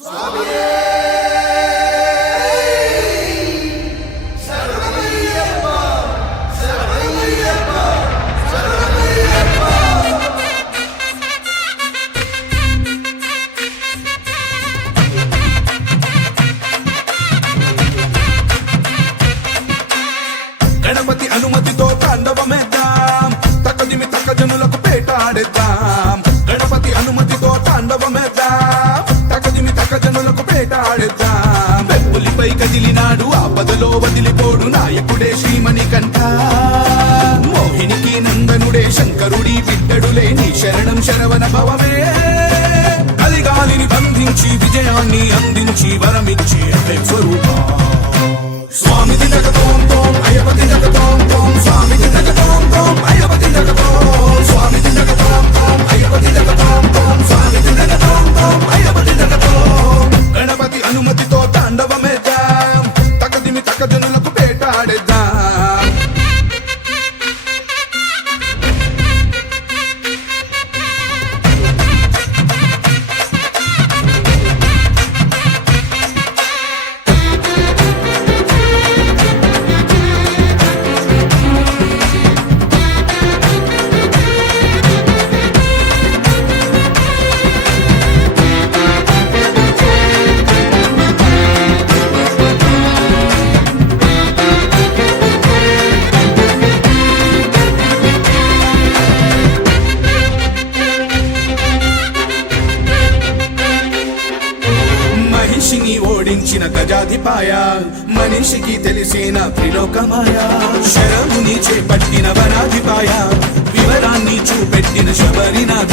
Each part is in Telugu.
ಸ್ವಾಮಿ జనులకు వెప్పులిపై కదిలినాడు ఆపదలో వదిలిపోడు నాయకుడే శ్రీమణి కంట మోహినికి నందనుడే శంకరుడి బిడ్డడులే నీ శరణం శరవణ భవమే. కలిగాలిని బంధించి విజయాన్ని అందించి వరమిచ్చి అభయ స్వరూపా. స్వామి జగతోం తోం అయ్యపతి జగతోం తోం స్వామి జగతోం తోం అయ్యపతి జగతోం మనిషిని ఓడించిన గజాధిపాయ మనిషికి తెలిసిన త్రిలోకమాయ. శరముని చేపట్టిన వనాధిపాయ వివరాన్ని చూపెట్టిన శబరినాథ.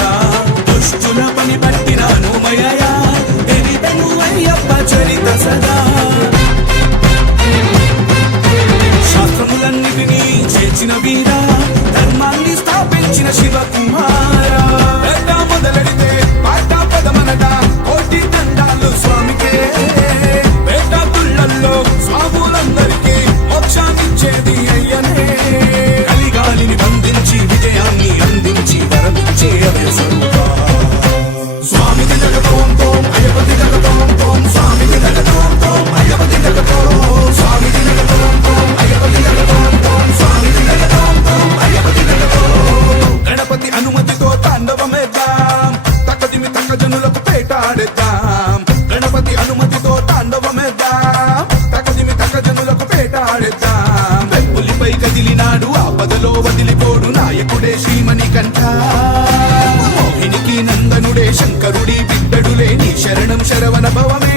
దుష్టుల పని పట్టిన అనుమయ ఎరిపెను అయ్యప్ప చరిత సదా. శాస్త్రములన్నిటినీ చేర్చిన వీర ధర్మాన్ని స్థాపించిన శివ నీకంట మోహినికి నందనుడే శంకరుడి బిడ్డడులే నీ శరణం శరవన భవమే.